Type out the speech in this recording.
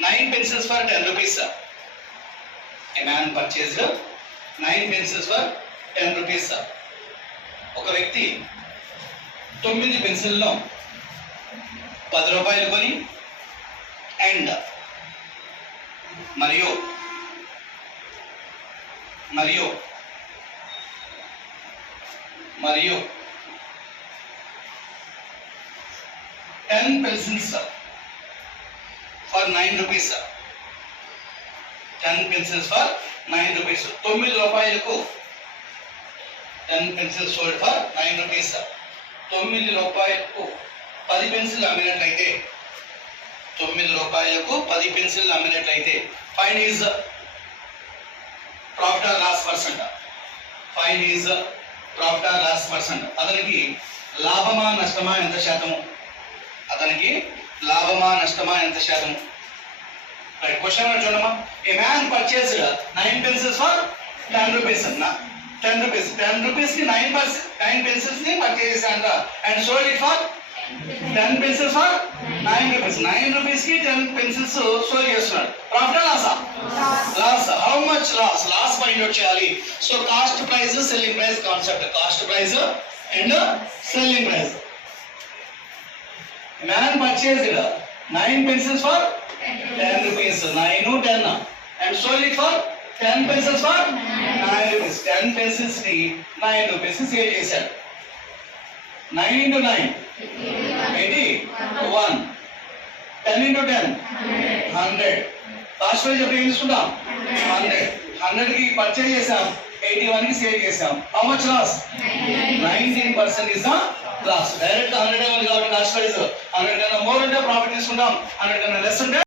9 pencils for 10 rupees. A man purchased 9 pencils for 10 rupees. ఒక వ్యక్తి 9 పెన్సిల్ను 10 రూపాయలు కొని అండ్ మరియు మరియు మరియు 10 pencils for 9 rupees. 10 pencils for 9 rupees. 9 రూపాయలకు 10 pencils sold for 9 rupees. 9 రూపాయలకు 10 పెన్సిల్ అమ్మినట్లయితే 9 రూపాయలకు 10 పెన్సిల్ అమ్మినట్లయితే find is profit or loss percent. Find is profit or loss percent. అతనికి లాభమా నష్టమా ఎంత శాతము? అతనికి లాభమా నష్టమా ఎంత శాతము? రైట్. క్వశ్చన్ చూడమ్మా. ఏ మ్యాన్ పర్చేస్డ్ 9 pencils for 10 rupees అన్న. 10 rupees. 10 rupees కి 9 pencils ని పర్చేస్ చేశాడంట and sold it for 10 pencils for 9 rupees. 9 rupees కి 10 pencils సోల్డ్ చేస్తున్నాడు. ప్రాఫిట్ లాసా? Loss. How much loss? Loss find out చేయాలి. So cost price selling price concept. Cost price and selling price. Man purchased 9 pencils for 10 rupees. 9 10 and sold it for 10 pencils for 9 rupees. 10 pencils ని 9 rupees కి సేల్ చేశాడు. 9 into 9 80 1. 10 into 10 100. Cost price ఎప్పుడు ఏం తీసుకుంటాం? 100. 100 కి పర్చేజ్ చేసాం, 81 కి సేల్ చేసాం. How much loss? 19% is the loss. Direct 100 ఉంది కాబట్టి కాస్ట్ ప్రైస్ 100 కన్నా మోర్ ఉంటే ప్రాఫిట్ తీసుకుంటాం, 100 కన్నా లెస్ ఉంటే